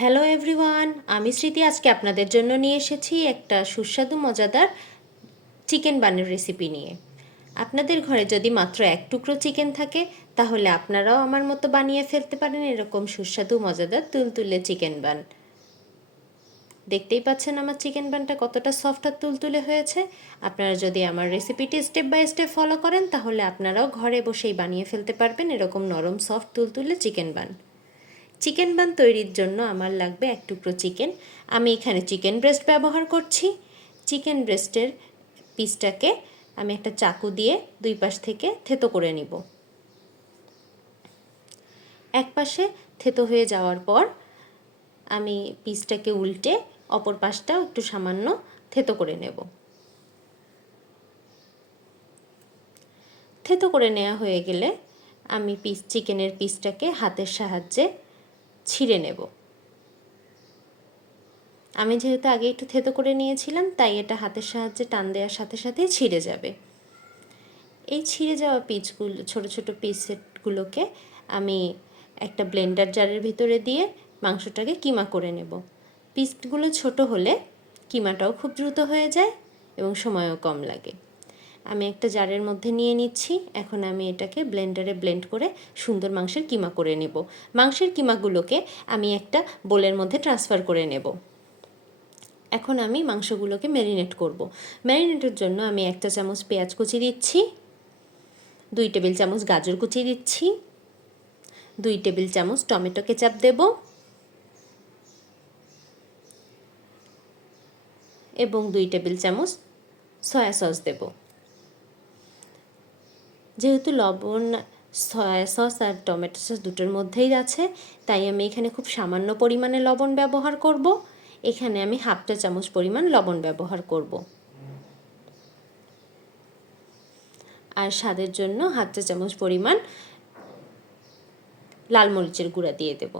Hello everyone, আমি স্মৃতি। আজকে আপনাদের জন্য নিয়ে এসেছি একটা সুস্বাদু মজাদার চিকেন বানের রেসিপি নিয়ে। আপনাদের ঘরে যদি মাত্র এক টুকরো চিকেন থাকে তাহলে আপনারাও আমার মতো বানিয়ে ফেলতে পারেন এরকম সুস্বাদু মজাদার তুলতুলে চিকেন বান। দেখতেই পাচ্ছেন আমার চিকেন বানটা কতটা সফট আর তুলতুলে হয়েছে। আপনারা যদি আমার রেসিপিটি স্টেপ বাই স্টেপ ফলো করেন তাহলে আপনারাও ঘরে বসেই বানিয়ে ফেলতে পারবেন এরকম নরম সফট তুলতুলে চিকেন বান। চিকেন বান তৈরির জন্য আমার লাগবে এক টুকরো চিকেন। আমি এখানে চিকেন ব্রেস্ট ব্যবহার করছি। চিকেন ব্রেস্টের পিসটাকে আমি একটা চাকু দিয়ে দুই পাশ থেকে থেতো করে নিব। এক পাশে থেতো হয়ে যাওয়ার পর আমি পিসটাকে উল্টে অপর পাশটাও একটু সামান্য থেতো করে নেব। থেতো করে নেওয়া হয়ে গেলে আমি চিকেনের পিসটাকে হাতের সাহায্যে ছিঁড়ে নেব। আমি যেহেতু আগে একটু থেতো করে নিয়েছিলাম তাই এটা হাতের সাহায্যে টান দেওয়ার সাথে সাথেই ছিঁড়ে যাবে। এই ছিঁড়ে যাওয়া পিসগুলো ছোটো ছোটো পিসগুলোকে আমি একটা ব্লেন্ডার জারের ভিতরে দিয়ে মাংসটাকে কিমা করে নেব। পিসগুলো ছোট হলে কিমাটাও খুব দ্রুত হয়ে যায় এবং সময়ও কম লাগে। আমি একটা জারের মধ্যে নিয়ে নিচ্ছি। এখন আমি এটাকে ব্লেন্ডারে ব্লেন্ড করে সুন্দর মাংসের কিমা করে নেব। মাংসের কিমাগুলোকে আমি একটা বোলের মধ্যে ট্রান্সফার করে নেব। এখন আমি মাংসগুলোকে ম্যারিনেট করব। ম্যারিনেটের জন্য আমি 1 চা চামচ পেঁয়াজ কুচি দিচ্ছি, 2 টেবিল চামচ গাজর কুচি দিচ্ছি, 2 টেবিল চামচ টমেটো কেচাপ দেব এবং 2 টেবিল চামচ সয়া সস দেব। যেহেতু লবণ সয়া সস আর টমেটো সস দুটোর মধ্যেই আছে তাই আমি এখানে খুব সামান্য পরিমাণে লবণ ব্যবহার করব। এখানে আমি 1/2 চা চামচ পরিমাণ লবণ ব্যবহার করব। আর স্বাদের জন্য 1/2 চা চামচ পরিমাণ লাল মরিচের গুঁড়া দিয়ে দেব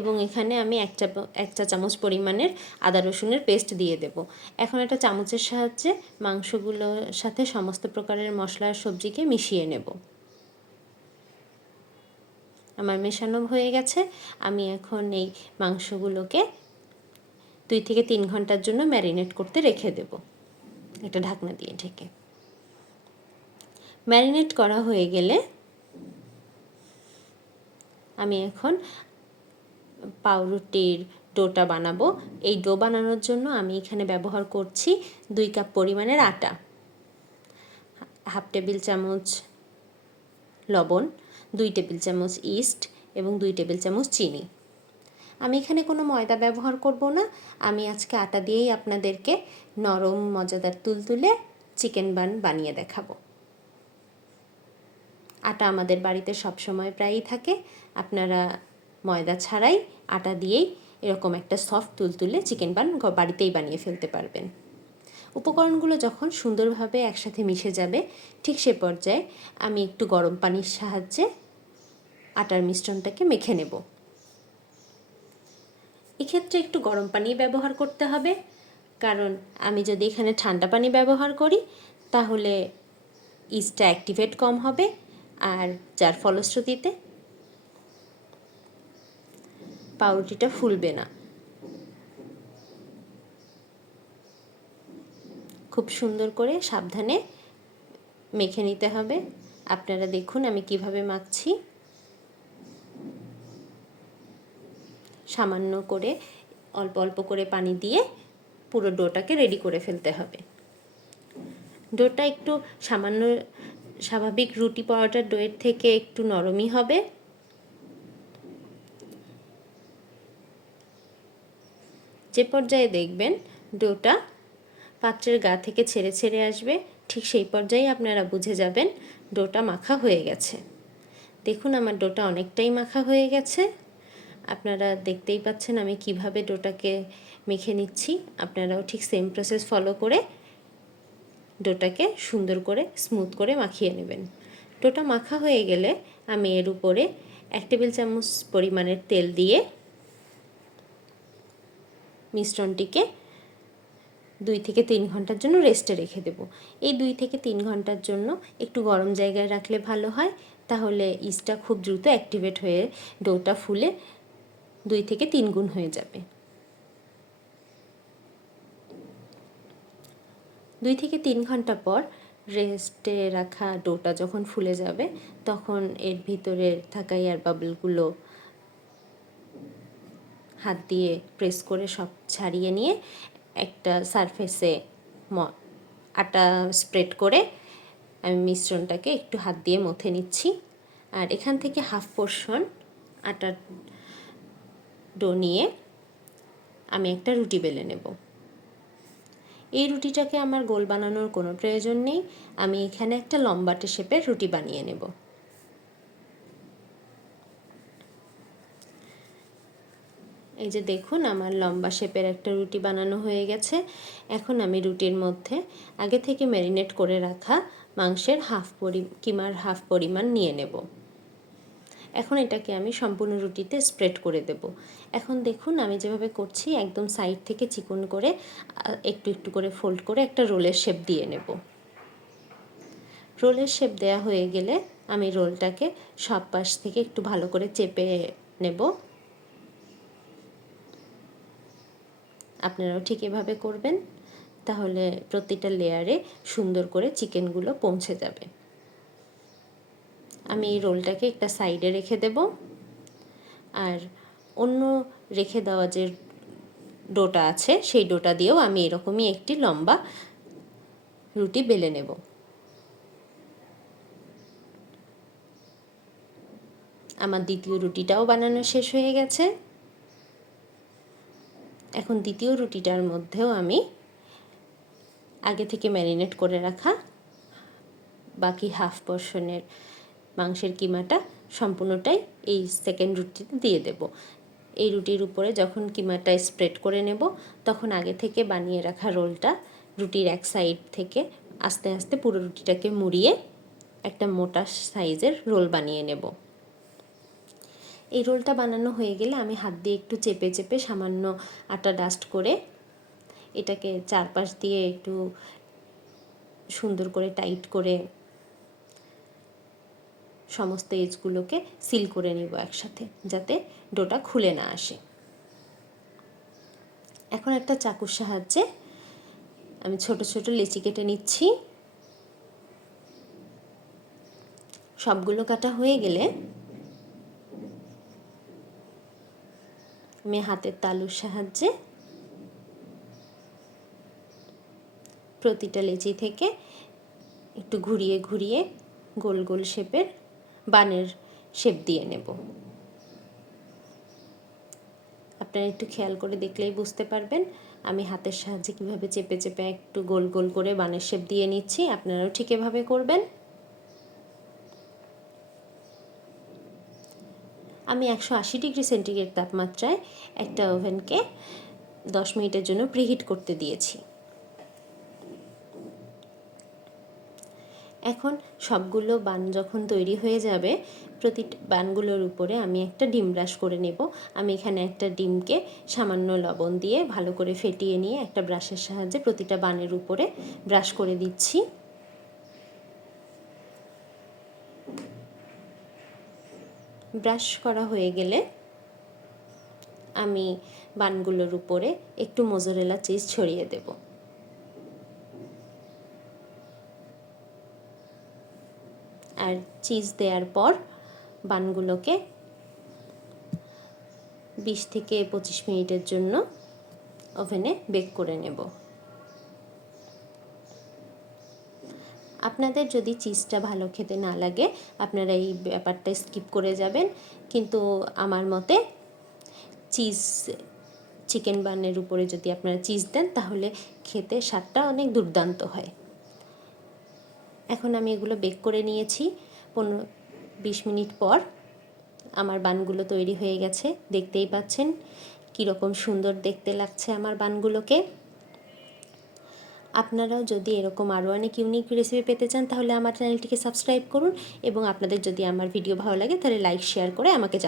এবং এখানে আমি 1 চা চামচ পরিমাণের আদা রসুনের পেস্ট দিয়ে দেব। এখন একটা চামচের সাহায্যে মাংসগুলোর সাথে সমস্ত প্রকারের মশলা আর সবজিকে মিশিয়ে নেব। আমার মেশানো হয়ে গেছে। আমি এখন এই মাংসগুলোকে 2 থেকে 3 ঘন্টার জন্য ম্যারিনেট করতে রেখে দেব একটা ঢাকনা দিয়ে ঢেকে। ম্যারিনেট করা হয়ে গেলে আমি এখন পাউরুটির ডোটা বানাবো। এই ডো বানানোর জন্য আমি এখানে ব্যবহার করছি 2 কাপ পরিমাণের আটা, 1/2 টেবিল চামচ লবণ, 2 টেবিল চামচ ইস্ট এবং 2 টেবিল চামচ চিনি। আমি এখানে কোনো ময়দা ব্যবহার করব না। আমি আজকে আটা দিয়েই আপনাদেরকে নরম মজাদার তুলতুলে চিকেন বান বানিয়ে দেখাবো। আটা আমাদের বাড়িতে সবসময় প্রায়ই থাকে। আপনারা ময়দা ছাড়াই আটা দিয়েই এরকম একটা সফট তুলতুলে চিকেন বান বাড়িতেই বানিয়ে ফেলতে পারবেন। উপকরণগুলো যখন সুন্দরভাবে একসাথে মিশে যাবে ঠিক সে পর্যায়ে আমি একটু গরম পানির সাহায্যে আটার মিশ্রণটাকে মেখে নেব। এক্ষেত্রে একটু গরম পানি ব্যবহার করতে হবে, কারণ আমি যদি এখানে ঠান্ডা পানি ব্যবহার করি তাহলে ইস্টটা অ্যাক্টিভেট কম হবে আর যার ফলশ্রুতিতে পাউরুটিটা ফুলবে না। খুব সুন্দর করে সাবধানে মেখে নিতে হবে। আপনারা দেখুন আমি কিভাবে মাখছি। সামান্য করে অল্প অল্প করে পানি দিয়ে পুরো ডোটাকে রেডি করে ফেলতে হবে। ডোটা একটু সামান্য স্বাভাবিক রুটি পরোটার ডোয়ের থেকে একটু নরমই হবে। যে পর্যায়ে দেখবেন ডোটা পাত্রের গা থেকে ছেড়ে ছেড়ে আসবে ঠিক সেই পর্যায়ে আপনারা বুঝে যাবেন ডোটা মাখা হয়ে গেছে। দেখুন আমার ডোটা অনেকটাই মাখা হয়ে গেছে। আপনারা দেখতেই পাচ্ছেন আমি কিভাবে ডোটাকে মেখে নিচ্ছি। আপনারাও ঠিক সেম প্রসেস ফলো করে ডোটাকে সুন্দর করে স্মুথ করে মাখিয়ে নেবেন। ডোটা মাখা হয়ে গেলে আমি এর উপরে 1 টেবিল চামচ পরিমাণের তেল দিয়ে মিশ্রণটিকে 2 থেকে 3 ঘন্টার জন্য রেস্টে রেখে দেব। এই 2 থেকে 3 ঘন্টার জন্য একটু গরম জায়গায় রাখলে ভালো হয়, তাহলে ইস্টটা খুব দ্রুত অ্যাক্টিভেট হয়ে ডোটা ফুলে 2 থেকে 3 গুণ হয়ে যাবে। 2 থেকে 3 ঘন্টা পর রেস্টে রাখা ডোটা যখন ফুলে যাবে তখন এর ভিতরে থাকা এয়ার বাবলগুলো হাত দিয়ে প্রেস করে সব ছাড়িয়ে নিয়ে একটা সারফেসে আটা স্প্রেড করে আমি মিশ্রণটাকে একটু হাত দিয়ে মথে নিচ্ছি। আর এখান থেকে হাফ পোর্শন আটার ডো নিয়ে আমি একটা রুটি বেলে নেব। এই রুটিটাকে আমার গোল বানানোর কোনো প্রয়োজন নেই, আমি এখানে একটা লম্বাটে শেপের রুটি বানিয়ে নেব। এই যে দেখুন আমার লম্বা শেপের একটা রুটি বানানো হয়ে গেছে। এখন আমি রুটির মধ্যে আগে থেকে ম্যারিনেট করে রাখা মাংসের কিমার হাফ পরিমাণ নিয়ে নেব। এখন এটাকে আমি সম্পূর্ণ রুটিতে স্প্রেড করে দেব। এখন দেখুন আমি যেভাবে করছি একদম সাইড থেকে চিকন করে একটু একটু করে ফোল্ড করে একটা রোলের শেপ দিয়ে নেব। রোলের শেপ দেওয়া হয়ে গেলে আমি রোলটাকে সব পাশ থেকে একটু ভালো করে চেপে নেব। আপনারাও ঠিক এভাবে করবেন, তাহলে প্রতিটা লেয়ারে সুন্দর করে চিকেনগুলো পৌঁছে যাবে। আমি এই রোলটাকে একটা সাইডে রেখে দেব, আর অন্য রেখে দেওয়া যে ডোটা আছে সেই ডোটা দিয়েও আমি এরকমই একটি লম্বা রুটি বেলে নেব। আমার দ্বিতীয় রুটিটাও বানানো শেষ হয়ে গেছে। এখন দ্বিতীয় রুটিটার মধ্যেও আমি আগে থেকে ম্যারিনেট করে রাখা বাকি হাফ পোর্শনের মাংসের কিমাটা সম্পূর্ণটাই এই সেকেন্ড রুটিতে দিয়ে দেব। এই রুটির উপরে যখন কিমাটা স্প্রেড করে নেব তখন আগে থেকে বানিয়ে রাখা রোলটা রুটির এক সাইড থেকে আস্তে আস্তে পুরো রুটিটাকে মুড়িয়ে একটা মোটা সাইজের রোল বানিয়ে নেব। এই রোলটা বানানো হয়ে গেলে আমি হাত দিয়ে একটু চেপে চেপে সামান্য আটা ডাস্ট করে এটাকে চারপাশ দিয়ে একটু সুন্দর করে টাইট করে সমস্ত এজগুলোকে সিল করে নিব একসাথে, যাতে ডোটা খুলে না আসে। এখন একটা চাকুর সাহায্যে আমি ছোট ছোট লেচি কেটে নিচ্ছি। সবগুলো কাটা হয়ে গেলে আমি হাতের তালুর সাহায্যে প্রতিটা লেচি থেকে একটু ঘুরিয়ে ঘুরিয়ে গোল গোল শেপের বানের শেপ দিয়ে নেব। আপনারা একটু খেয়াল করে দেখলেই বুঝতে পারবেন আমি হাতের সাহায্যে কীভাবে চেপে চেপে একটু গোল গোল করে বানের শেপ দিয়ে নিচ্ছি। আপনারাও ঠিক এভাবে করবেন। আমি 180 ডিগ্রি সেন্টিগ্রেড তাপমাত্রায় একটা ওভেনকে 10 মিনিটের জন্য প্রিহিট করতে দিয়েছি। এখন সবগুলো বান যখন তৈরি হয়ে যাবে প্রতি বানগুলোর উপরে আমি একটা ডিম ব্রাশ করে নেব। আমি এখানে একটা ডিমকে সামান্য লবণ দিয়ে ভালো করে ফেটিয়ে নিয়ে একটা ব্রাশের সাহায্যে প্রতিটা বানের উপরে ব্রাশ করে দিচ্ছি। ব্রাশ করা হয়ে গেলে আমি বানগুলোর উপরে একটু মোজারেলা চিজ ছড়িয়ে দেব। আর চিজ দেওয়ার পর বানগুলোকে 20 থেকে 25 মিনিটের জন্য ওভেনে বেক করে নেব। আপনাদের যদি চিজটা ভালো খেতে না লাগে আপনারা এই ব্যাপারটা স্কিপ করে যাবেন, কিন্তু আমার মতে চিকেন বানের উপরে যদি আপনারা চিজ দেন তাহলে খেতে স্বাদটা অনেক দুর্দান্ত হয়। এখন আমি এগুলো বেক করে নিয়েছি। 15-20 মিনিট পর আমার বানগুলো তৈরি হয়ে গেছে। দেখতেই পাচ্ছেন কীরকম সুন্দর দেখতে লাগছে আমার বানগুলোকে। আপনারাও যদি এরকম আরও অনেক ইউনিক রেসিপি পেতে চান তাহলে আমার চ্যানেলটিকে সাবস্ক্রাইব করুন, এবং আপনাদের যদি আমার ভিডিও ভালো লাগে তাহলে লাইক শেয়ার করে আমাকে